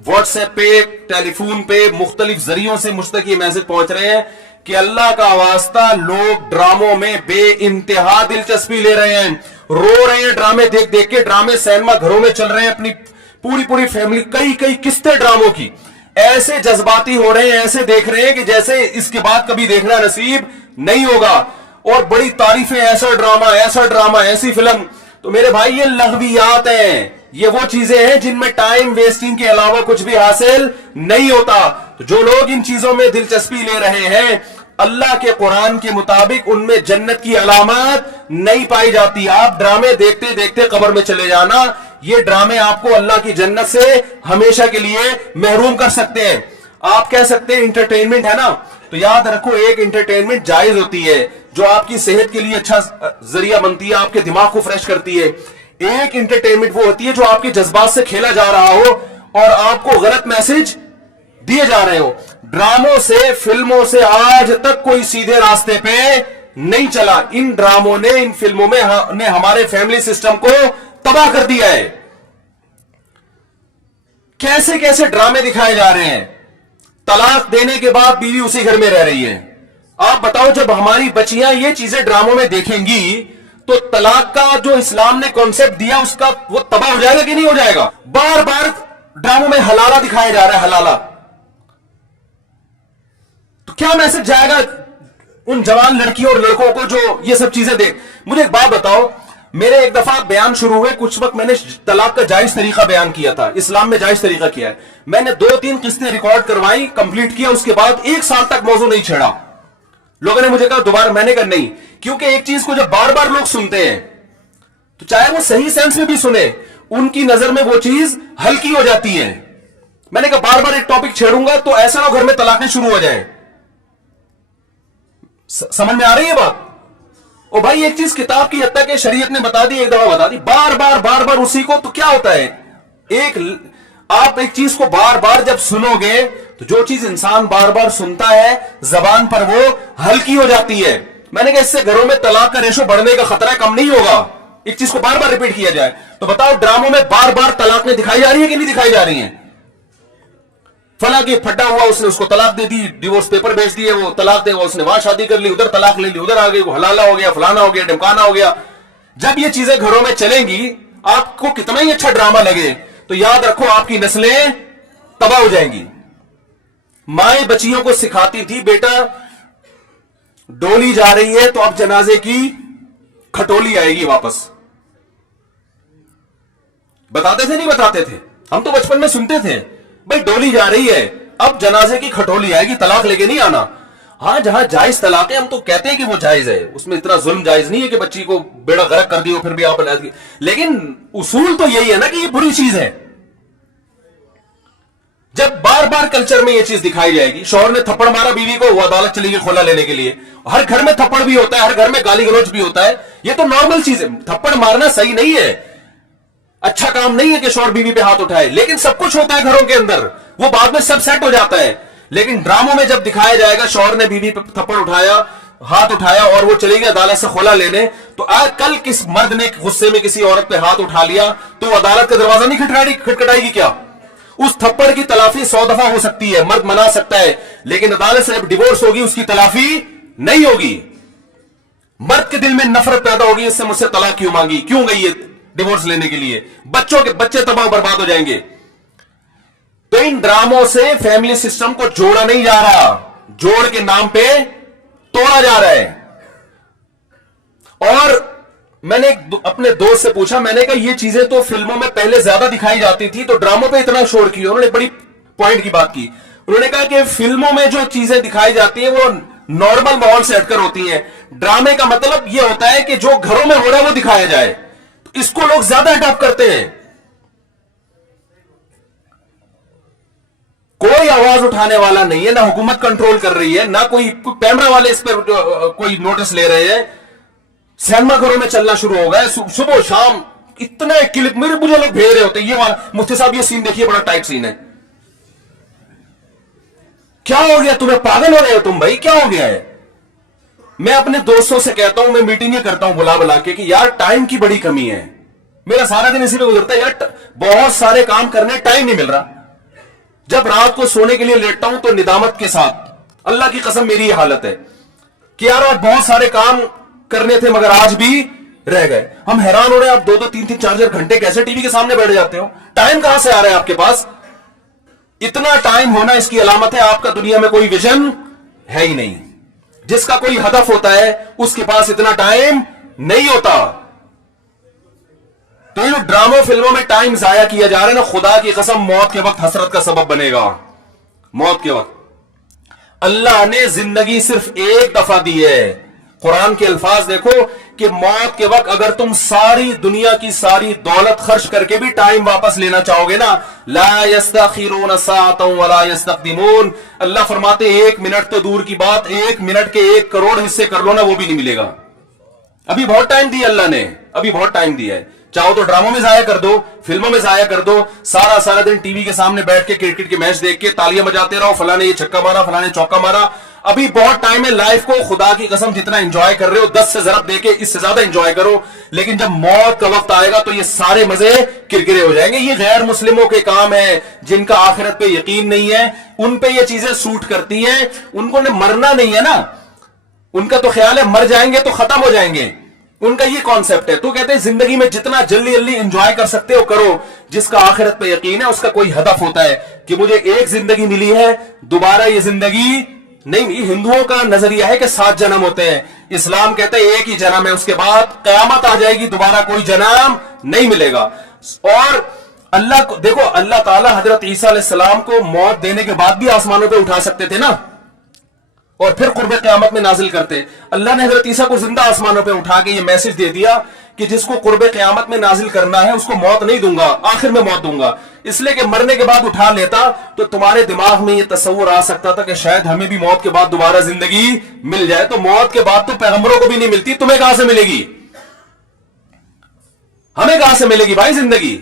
WhatsApp पे, telephone पे, मुख्तलिफ जरियों से मुझ तक ये मैसेज पहुंच रहे हैं कि अल्लाह का वास्ता लोग ड्रामों में बे इंतहा दिलचस्पी ले रहे हैं, रो रहे हैं ड्रामे देख देख के। ड्रामे सिनेमा घरों में चल रहे हैं, अपनी पूरी पूरी फैमिली, कई कई किस्तें ड्रामों की, ऐसे जज्बाती हो रहे हैं, ऐसे देख रहे हैं कि जैसे इसके बाद कभी देखना नसीब नहीं होगा। और बड़ी तारीफें, ऐसा ड्रामा, ऐसी फिल्म। तो मेरे भाई ये लग़वियात हैं, ये वो चीजें हैं जिनमें टाइम वेस्टिंग के अलावा कुछ भी हासिल नहीं होता। तो जो लोग इन चीजों में दिलचस्पी ले रहे हैं, अल्लाह के कुरान के मुताबिक उनमें जन्नत की अलामत नहीं पाई जाती। आप ड्रामे देखते देखते कब्र में चले जाना, ये ड्रामे आपको अल्लाह की जन्नत से हमेशा के लिए महरूम कर सकते हैं। आप कह सकते हैं इंटरटेनमेंट है ना, तो याद रखो एक इंटरटेनमेंट जायज होती है जो आपकी सेहत के लिए अच्छा जरिया बनती है, आपके दिमाग को फ्रेश करती है। एक इंटरटेनमेंट वो होती है जो आपके जज्बात से खेला जा रहा हो और आपको गलत मैसेज दिए जा रहे हो। ड्रामों से, फिल्मों से आज तक कोई सीधे रास्ते पे नहीं चला। इन ड्रामों ने, इन फिल्मों में ने हमारे फैमिली सिस्टम को तबाह कर दिया है। कैसे कैसे ड्रामे दिखाए जा रहे हैं। तलाक देने के बाद बीवी उसी घर में रह रही है। आप बताओ, जब हमारी बच्चियां ये चीजें ड्रामों में देखेंगी तो तलाक का जो इस्लाम ने कॉन्सेप्ट दिया उसका वो तबाह हो जाएगा कि नहीं हो जाएगा। बार बार ड्रामों में हलाला दिखाया जा रहा है, हलाला। तो क्या मैसेज जाएगा उन जवान लड़कियों और लड़कों को जो ये सब चीजें देख। मुझे एक बात बताओ, मेरे एक दफा बयान शुरू हुए, कुछ वक्त मैंने तलाक का जायज तरीका बयान किया था, इस्लाम में जायज तरीका किया है। मैंने 2-3 किस्तें रिकॉर्ड करवाई, कंप्लीट किया, उसके बाद 1 साल तक मौजू नहीं छेड़ा। लोगों ने मुझे कहा दोबारा, मैंने कहा नहीं, क्योंकि एक चीज को जब बार बार लोग सुनते हैं तो चाहे वो सही सेंस में भी सुने, उनकी नजर में वो चीज हल्की हो जाती है। मैंने कहा बार बार एक टॉपिक छेड़ूंगा तो ऐसा ना घर में तलाकें शुरू हो जाए। समझ में आ रही है बात? ओ भाई, एक चीज किताब की हद तक है, शरीयत ने बता दी, एक दफा बता दी, बार बार उसी को, तो क्या होता है, आप एक चीज को बार बार जब सुनोगे तो जो चीज इंसान बार बार सुनता है जबान पर वो हल्की हो जाती है। मैंने कहा इससे घरों में तलाक का रेशो बढ़ने का खतरा कम नहीं होगा, एक चीज को बार बार रिपीट किया जाए। तो बताओ, ड्रामों में बार बार तलाकें दिखाई जा रही है कि नहीं दिखाई जा रही हैं? फला की फटा हुआ, उसने उसको तलाक दे दी, डिवोर्स पेपर भेज दिए, वो तलाक दे, उसने वहां शादी कर ली, उधर तलाक ले ली, उधर आ गई, वो हलाला हो गया, फलाना हो गया, ढमकाना हो गया। जब ये चीजें घरों में चलेंगी, आपको कितना ही अच्छा ड्रामा लगे, तो याद रखो आपकी नस्लें तबाह हो जाएंगी। माएं बच्चियों को सिखाती थी, बेटा डोली जा रही है तो अब जनाजे की खटोली आएगी वापस। बताते थे नहीं बताते थे? हम तो बचपन में सुनते थे, भाई डोली जा रही है, अब जनाजे की खटोली आएगी, तलाक लेके नहीं आना। हां, जहां जायज तलाक है हम तो कहते हैं कि वो जायज है, उसमें इतना जुल्म जायज नहीं है कि बच्ची को बेड़ा गर्क कर दियो फिर भी आप, लेकिन उसूल तो यही है ना कि ये बुरी चीज है। जब बार बार कल्चर में ये चीज दिखाई जाएगी, शौहर ने थप्पड़ मारा बीवी को, वो अदालत चली गई खोला लेने के लिए। हर घर में थप्पड़ भी होता है, हर घर में गाली गलौज भी होता है, ये तो नॉर्मल चीज है। थप्पड़ मारना सही नहीं है, अच्छा काम नहीं है कि शौहर बीवी पे हाथ उठाए, लेकिन सब कुछ होता है घरों के अंदर, वो बाद में सब सेट हो जाता है। लेकिन ड्रामों में जब दिखाया जाएगा शौहर ने बीवी पे थप्पड़ उठाया, हाथ उठाया और वो चली गई अदालत से खोला लेने, तो आज कल किस मर्द ने गुस्से में किसी औरत पे हाथ उठा लिया तो अदालत का दरवाजा नहीं खटखटाएगी क्या? उस थप्पड़ की तलाफी 100 दफा हो सकती है, मर्द मना सकता है, लेकिन अदालत से जब डिवोर्स होगी उसकी तलाफी नहीं होगी। मर्द के दिल में नफरत पैदा होगी, इससे मुझसे तलाक क्यों मांगी, क्यों गई है डिवोर्स लेने के लिए, बच्चे तबाह बर्बाद हो जाएंगे। तो इन ड्रामों से फैमिली सिस्टम को जोड़ा नहीं जा रहा, जोड़ के नाम पे तोड़ा जा रहा है। और मैंने अपने दोस्त से पूछा, मैंने कहा ये चीजें तो फिल्मों में पहले ज्यादा दिखाई जाती थी, तो ड्रामों पे इतना शोर किया? उन्होंने बड़ी पॉइंट की बात की। उन्होंने कहा कि फिल्मों में जो चीजें दिखाई जाती है वो नॉर्मल माहौल से हटकर होती हैं। ड्रामे का मतलब यह होता है कि जो घरों में हो रहा है वो दिखाया जाए, तो इसको लोग ज्यादा अडॉप्ट करते हैं। कोई आवाज उठाने वाला नहीं है, ना हुकूमत कंट्रोल कर रही है, ना कोई कैमरा वाले इस पर कोई नोटिस ले रहे हैं। सिनेमा घरों में चलना शुरू हो गया, सुबह शाम इतने क्लिप मुझे लोग भेज रहे होते हैं, ये वाला मुफ्ती साहब ये सीन देखिए, बड़ा टाइट सीन है। क्या हो गया तुम्हें, पागल हो रहे हो तुम भाई, क्या हो गया है? मैं अपने दोस्तों से कहता हूं, मैं मीटिंगें करता हूं बुला बुला के कि यार टाइम की बड़ी कमी है, मेरा सारा दिन इसी पे गुजरता है यार, बहुत सारे काम करने टाइम नहीं मिल रहा। जब रात को सोने के लिए लेटता हूं तो निदामत के साथ, अल्लाह की कसम मेरी ये हालत है कि यार आज बहुत सारे काम करने थे मगर आज भी रह गए। हम हैरान हो रहे हैं, आप 2-2, 3-3, 4-4 घंटे कैसे टीवी के सामने बैठ जाते हो? टाइम कहां से आ रहा है आपके पास? इतना टाइम होना इसकी अलामत है आपका दुनिया में कोई विजन है ही नहीं। जिसका कोई हदफ होता है उसके पास इतना टाइम नहीं होता। तो ये ड्रामों फिल्मों में टाइम जाया किया जा रहा है ना, खुदा की कसम मौत के वक्त हसरत का सबब बनेगा। मौत के वक्त अल्लाह ने जिंदगी सिर्फ एक दफा दी है। कुरान के अल्फाज देखो कि मौत के वक्त अगर तुम सारी दुनिया की सारी दौलत खर्च करके भी टाइम वापस लेना चाहोगे ना, ला यस्तखिरून साअतन वला यस्तक़दिमून, अल्लाह फरमाते 1 मिनट तो दूर की बात, 1 मिनट के 1 करोड़ हिस्से कर लो ना, वो भी नहीं मिलेगा। अभी बहुत टाइम दिया अल्लाह ने, अभी बहुत टाइम दिया है। चाहो तो ड्रामों में जाया कर दो, फिल्मों में जाया कर दो, सारा सारा दिन टीवी के सामने बैठ के क्रिकेट के मैच देख के तालियां बजाते रहो, फलाने ये छक्का मारा, फलाने चौका मारा। अभी बहुत टाइम है, लाइफ को खुदा की कसम जितना एंजॉय कर रहे हो 10 से जरब देके इससे ज्यादा एंजॉय करो। लेकिन जब मौत का वक्त आएगा तो ये सारे मजे किरकिरे हो जाएंगे। ये गैर मुस्लिमों के काम है, जिनका आखिरत पे यकीन नहीं है, उन पे ये चीजें सूट करती हैं। उनको मरना नहीं है ना, उनका तो ख्याल है मर जाएंगे तो खत्म हो जाएंगे, उनका ये कॉन्सेप्ट है। तो कहते हैं जिंदगी में जितना जल्दी जल्दी एंजॉय कर सकते हो करो। जिसका आखिरत पे यकीन है उसका कोई हदफ होता है कि मुझे एक जिंदगी मिली है, दोबारा ये जिंदगी नहीं। हिंदुओं का नजरिया है कि 7 जन्म होते हैं, इस्लाम कहते हैं एक ही जन्म है, उसके बाद कयामत आ जाएगी, दोबारा कोई जन्म नहीं मिलेगा। और अल्लाह को देखो, अल्लाह ताला हजरत ईसा अलैहिस्सलाम को मौत देने के बाद भी आसमानों पे उठा सकते थे ना, और फिर कुर्बे क़यामत में नाजिल करते। अल्लाह ने हजरत ईसा को जिंदा आसमानों पे उठा के ये मैसेज दे दिया कि जिसको कुर्बे क़यामत में नाजिल करना है उसको मौत नहीं दूंगा, आखिर में मौत दूंगा। इसलिए कि मरने के बाद उठा लेता तो तुम्हारे दिमाग में ये तस्वुर आ सकता था कि शायद हमें भी मौत के बाद दोबारा जिंदगी मिल जाए। तो मौत के बाद तो पैगंबरों को भी नहीं मिलती, तुम्हें कहां से मिलेगी? हमें कहां से मिलेगी भाई जिंदगी?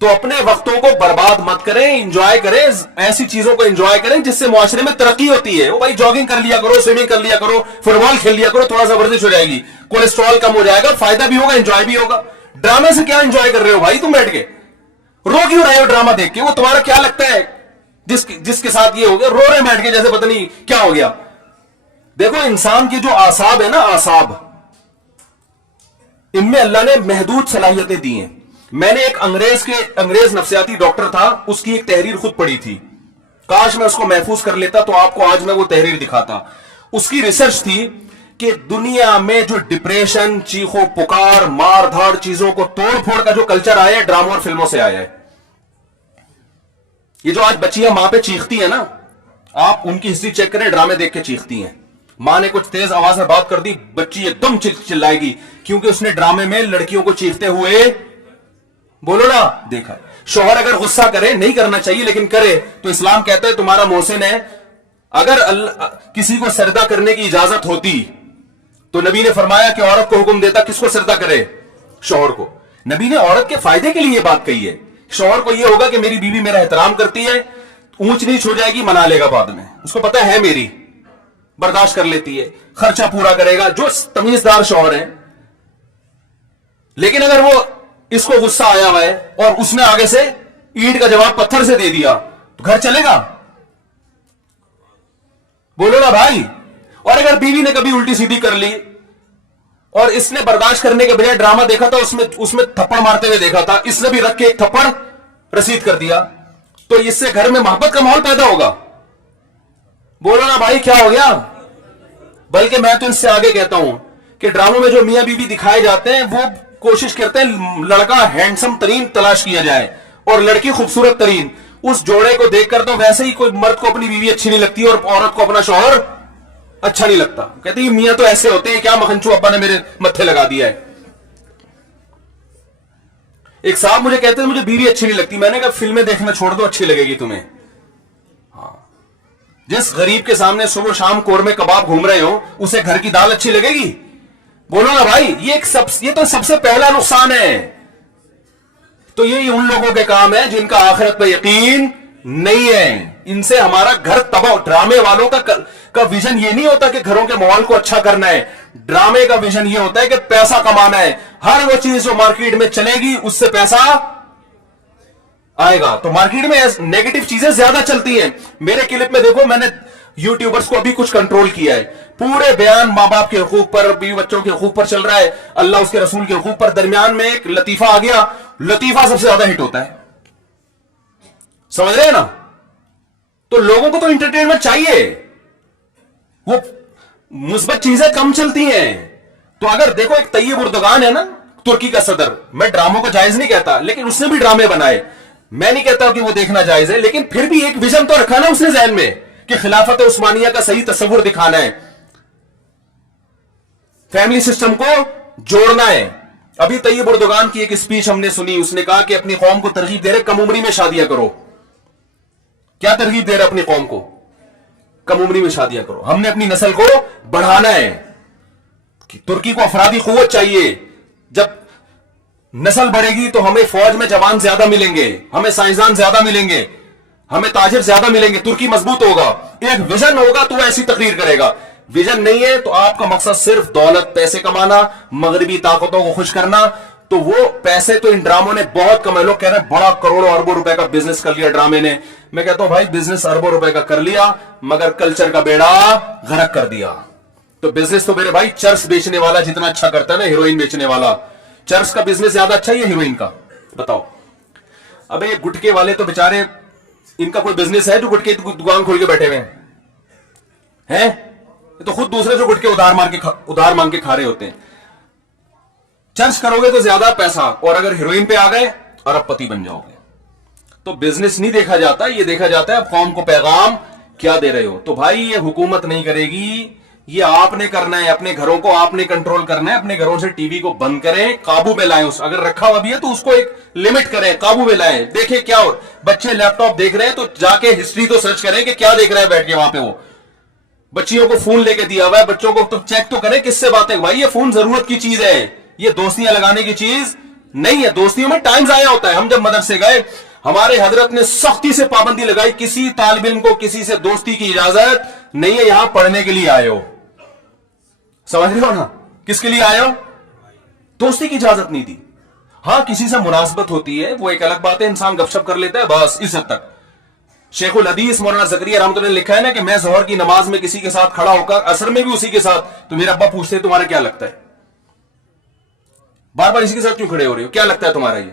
तो अपने वक्तों को बर्बाद मत करें, एंजॉय करें, ऐसी चीजों को एंजॉय करें जिससे मुआशरे में तरक्की होती है। वो भाई जॉगिंग कर लिया करो, स्विमिंग कर लिया करो, फुटबॉल खेल लिया करो, थोड़ा सा वर्जिश हो जाएगी, कोलेस्ट्रॉल कम हो जाएगा, फायदा भी होगा, एंजॉय भी होगा। ड्रामे से क्या एंजॉय कर रहे हो भाई? तुम बैठ के रो क्यों रहे हो ड्रामा देख के? वो तुम्हारा क्या लगता है जिसके साथ ये हो गया, रो रहे बैठ के जैसे पता नहीं क्या हो गया। देखो इंसान की जो आसाब है ना, आसाब, इनमें अल्लाह ने महदूद सलाहियतें दी हैं। मैंने एक अंग्रेज नफ्सियाती डॉक्टर था, उसकी एक तहरीर खुद पढ़ी थी, काश मैं उसको महफूज कर लेता तो आपको आज मैं वो तहरीर दिखाता। उसकी रिसर्च थी कि दुनिया में जो डिप्रेशन, चीखो पुकार, मार धाड़, चीजों को तोड़ फोड़ का जो कल्चर आया है, ड्रामा और फिल्मों से आया है। ये जो आज बच्चियां मां पे चीखती है ना, आप उनकी हिस्ट्री चेक करें, ड्रामे देख के चीखती हैं। मां ने कुछ तेज आवाज में बात कर दी, बच्ची एकदम चिल्लाएगी, क्योंकि उसने ड्रामे में लड़कियों को चीखते हुए, बोलो ना, देखा। शौहर अगर गुस्सा करे, नहीं करना चाहिए लेकिन करे, तो इस्लाम कहता है तुम्हारा मोहसिन है, अगर किसी को सरदा करने की इजाजत होती तो नबी ने फरमाया कि औरत को हुक्म देता किसको सरदा करे? शौहर को। नबी ने औरत के फायदे के लिए बात कही है। शौहर को यह होगा कि मेरी बीवी मेरा एहतराम करती है, ऊंच नीच हो जाएगी मना लेगा बाद में, उसको पता है मेरी, बर्दाश्त कर लेती है, खर्चा पूरा करेगा, जो तमीजदार शौहर है। लेकिन अगर वो इसको गुस्सा आया हुआ है और उसने आगे से ईंट का जवाब पत्थर से दे दिया तो घर चलेगा? बोलो ना भाई। और अगर बीवी ने कभी उल्टी सीधी कर ली और इसने बर्दाश्त करने के बजाय ड्रामा देखा था, उसमें थप्पड़ मारते हुए देखा था, इसने भी रख के एक थप्पड़ रसीद कर दिया, तो इससे घर में मोहब्बत का माहौल पैदा होगा? बोलो ना भाई, क्या हो गया? बल्कि मैं तो इससे आगे कहता हूं कि ड्रामों में जो मियां बीवी दिखाए जाते हैं वो कोशिश करते हैं लड़का हैंडसम तरीन तलाश किया जाए और लड़की खूबसूरत तरीन। उस जोड़े को देखकर तो वैसे ही कोई मर्द को अपनी बीवी अच्छी नहीं लगती और औरत को अपना शौहर अच्छा नहीं लगता। कहते हैं मियां तो ऐसे होते हैं, क्या मखनचू अब्बा ने मेरे मत्थे लगा दिया है। एक साहब मुझे कहते हैं मुझे बीवी अच्छी नहीं लगती, मैंने कहा फिल्में देखना छोड़ दो, अच्छी लगेगी तुम्हें। हाँ, जिस गरीब के सामने सुबह शाम कोरमे कबाब घूम रहे हो उसे घर की दाल अच्छी लगेगी? बोलो ना भाई। ये तो सबसे पहला नुकसान है। तो ये उन लोगों के काम है जिनका आखिरत पे यकीन नहीं है, इनसे हमारा घर तबाह। ड्रामे वालों का विजन ये नहीं होता कि घरों के माहौल को अच्छा करना है, ड्रामे का विजन ये होता है कि पैसा कमाना है। हर वो चीज जो मार्केट में चलेगी उससे पैसा आएगा। तो मार्केट में नेगेटिव चीजें ज्यादा चलती हैं। मेरे क्लिप में देखो, मैंने यूट्यूबर्स को अभी कुछ कंट्रोल किया है। पूरे बयान मां बाप के हुकूक पर, बीवी बच्चों के हुकूक पर चल रहा है, अल्लाह उसके रसूल के हुकूक पर। दरमियान में एक लतीफा आ गया, लतीफा सबसे ज्यादा हिट होता है। समझ रहे हैं ना? तो लोगों को तो एंटरटेनमेंट चाहिए, वो मुस्बत चीजें कम चलती हैं। तो अगर देखो, एक तैयब उर्दगान है ना, तुर्की का सदर, मैं ड्रामों को जायज नहीं कहता, लेकिन उसने भी ड्रामे बनाए। मैं नहीं कहता कि वो देखना जायज है, लेकिन फिर भी एक विजन तो रखा ना उसने जहन में कि खिलाफत उस्मानिया का सही तस्वुर दिखाना है, फैमिली सिस्टम को जोड़ना है। अभी तैयब उर्दगान की एक स्पीच हमने सुनी, उसने कहा कि अपनी कौम को तरगीब दे रहे कम उम्री में शादियां करो। क्या तरगीब दे रहे अपनी कौम को? कम उम्री में शादियां करो। हमने अपनी नस्ल को बढ़ाना है कि तुर्की को अफरादी कुव्वत चाहिए। जब नस्ल बढ़ेगी तो हमें फौज में जवान ज्यादा मिलेंगे, हमें साइंसदान ज्यादा मिलेंगे, हमें ताजिर ज्यादा मिलेंगे, तुर्की मजबूत होगा। एक विजन होगा तो ऐसी तकरीर करेगा। विजन नहीं है तो आपका मकसद सिर्फ दौलत, पैसे कमाना, मगरबी ताकतों को खुश करना, तो वो पैसे तो इन ड्रामों ने बहुत कमाए। लोग कह रहे हैं बड़ा करोड़ों अरबों रुपए का बिजनेस कर लिया ड्रामे ने। मैं कहता हूं भाई, बिजनेस अरबों रुपए का कर लिया, मगर कल्चर का बेड़ा गर्क कर दिया। तो बिजनेस तो मेरे भाई चर्स बेचने वाला जितना अच्छा करता है ना, हीरोइन बेचने वाला, चर्स का बिजनेस ज्यादा अच्छा है या हीरोइन का? बताओ। अबे ये गुटके वाले तो बेचारे, इनका कोई बिजनेस है जो गुटके की दुकान खोल के बैठे हुए हैं? तो खुद दूसरे से गुटके उधार मांग के खा रहे होते हैं। चर्च करोगे तो ज्यादा पैसा, और अगर हीरोइन पे आ गए अरबपति बन जाओगे। तो बिजनेस नहीं देखा जाता, ये देखा जाता है कौम को पैगाम क्या दे रहे हो। तो भाई ये हुकूमत नहीं करेगी, ये आपने करना है। अपने घरों को आपने कंट्रोल करना है। अपने घरों से टीवी को बंद करें, काबू में लाएं। अगर रखा हुआ भी है तो उसको एक लिमिट करें, काबू में लाएं। देखें क्या हो, बच्चे लैपटॉप देख रहे हैं तो जाके हिस्ट्री तो सर्च करें कि क्या देख रहे हैं बैठ के वहां पे। वो बच्चियों को फोन लेके दिया हुआ है, बच्चों को तो चेक तो करें किससे बातें। भाई ये फोन जरूरत की चीज है, ये दोस्तियां लगाने की चीज नहीं है। दोस्तियों में टाइम जाया होता है। हम जब मदरसे गए, हमारे हजरत ने सख्ती से पाबंदी लगाई, किसी तालिब इल्म को किसी से दोस्ती की इजाजत नहीं है, यहां पढ़ने के लिए आए हो। समझ रहे हो ना? किसके लिए आए हो? दोस्ती की इजाजत नहीं दी। हां, किसी से मुनासबत होती है, वो एक अलग बात है, इंसान गपशप कर लेता है, बस इस हद तक। शेखुल हदीस मौलाना ज़करिया रहमतुल्लाह ने लिखा है ना कि मैं जोहर की नमाज में किसी के साथ खड़ा होकर, असर में भी उसी के साथ, तो मेरे अब्बा पूछते तुम्हारा क्या लगता है, बार बार इसी के साथ क्यों खड़े हो रहे हो, क्या लगता है तुम्हारा ये?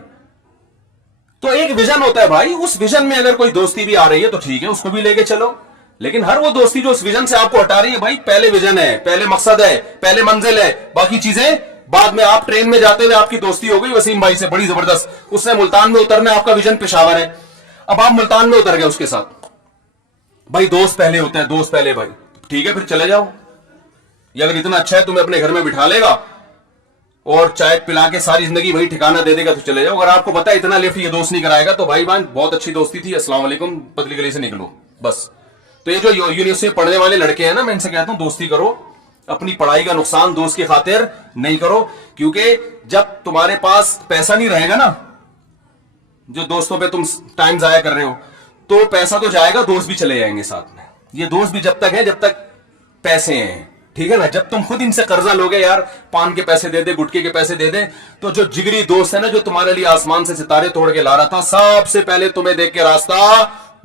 तो एक विजन होता है भाई, उस विजन में अगर कोई दोस्ती भी आ रही है तो ठीक है, उसको भी लेके चलो। लेकिन हर वो दोस्ती जो उस विजन से आपको हटा रही है, भाई पहले विजन है, पहले मकसद है, पहले मंजिल है, बाकी चीजें बाद में। आप ट्रेन में जाते हुए आपकी दोस्ती हो गई वसीम भाई से बड़ी जबरदस्त, उसने मुल्तान में उतरना, आपका विजन पेशावर है, अब आप मुल्तान में उतर गए उसके साथ। भाई दोस्त पहले होता है, दोस्त पहले भाई, ठीक है फिर चले जाओ। ये अगर इतना अच्छा है तुम्हें अपने घर में बिठा लेगा और चाय पिला के सारी जिंदगी वही ठिकाना दे देगा तो चले जाओ। अगर आपको पता है इतना लिफ्ट ये दोस्त नहीं कराएगा तो भाई बहन बहुत अच्छी दोस्ती थी, अस्सलाम वालेकुम, पतली गली से निकलो बस। तो ये जो यूनिवर्सिटी में पढ़ने वाले लड़के हैं ना, मैं इनसे कहता हूं दोस्ती करो, अपनी पढ़ाई का नुकसान दोस्त की खातिर नहीं करो। क्योंकि जब तुम्हारे पास पैसा नहीं रहेगा ना, जो दोस्तों पे तुम टाइम जाया कर रहे हो, तो पैसा तो जाएगा, दोस्त भी चले जाएंगे साथ में। ये दोस्त भी जब तक है जब तक पैसे हैं, ठीक है ना। जब तुम खुद इनसे कर्जा लोगे, यार पान के पैसे दे दे, गुटके के पैसे दे दे, तो जो जिगरी दोस्त है ना, जो तुम्हारे लिए आसमान से सितारे तोड़ के ला रहा था, सबसे पहले तुम्हें देख के रास्ता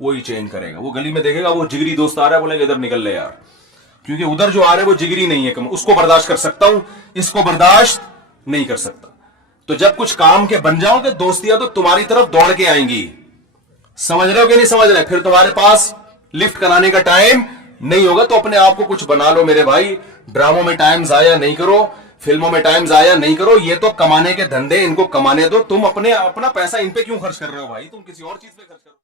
वही चेंज करेगा। वो गली में देखेगा वो जिगरी दोस्त आ रहा है, बोलेगा इधर निकल ले यार, क्योंकि उधर जो आ रहा है वो जिगरी नहीं है, उसको बर्दाश्त कर सकता हूं, इसको बर्दाश्त नहीं कर सकता। तो जब कुछ काम के बन जाओगे, दोस्तियां तो तुम्हारी तरफ दौड़ के आएंगी। समझ रहे हो कि नहीं समझ रहे? फिर तुम्हारे पास लिफ्ट कराने का टाइम नहीं होगा। तो अपने आप को कुछ बना लो मेरे भाई, ड्रामों में टाइम जाया नहीं करो, फिल्मों में टाइम जाया नहीं करो। ये तो कमाने के धंधे, इनको कमाने दो। तुम अपना पैसा इन पे क्यों खर्च कर रहे हो भाई? तुम किसी और चीज पे खर्च करो।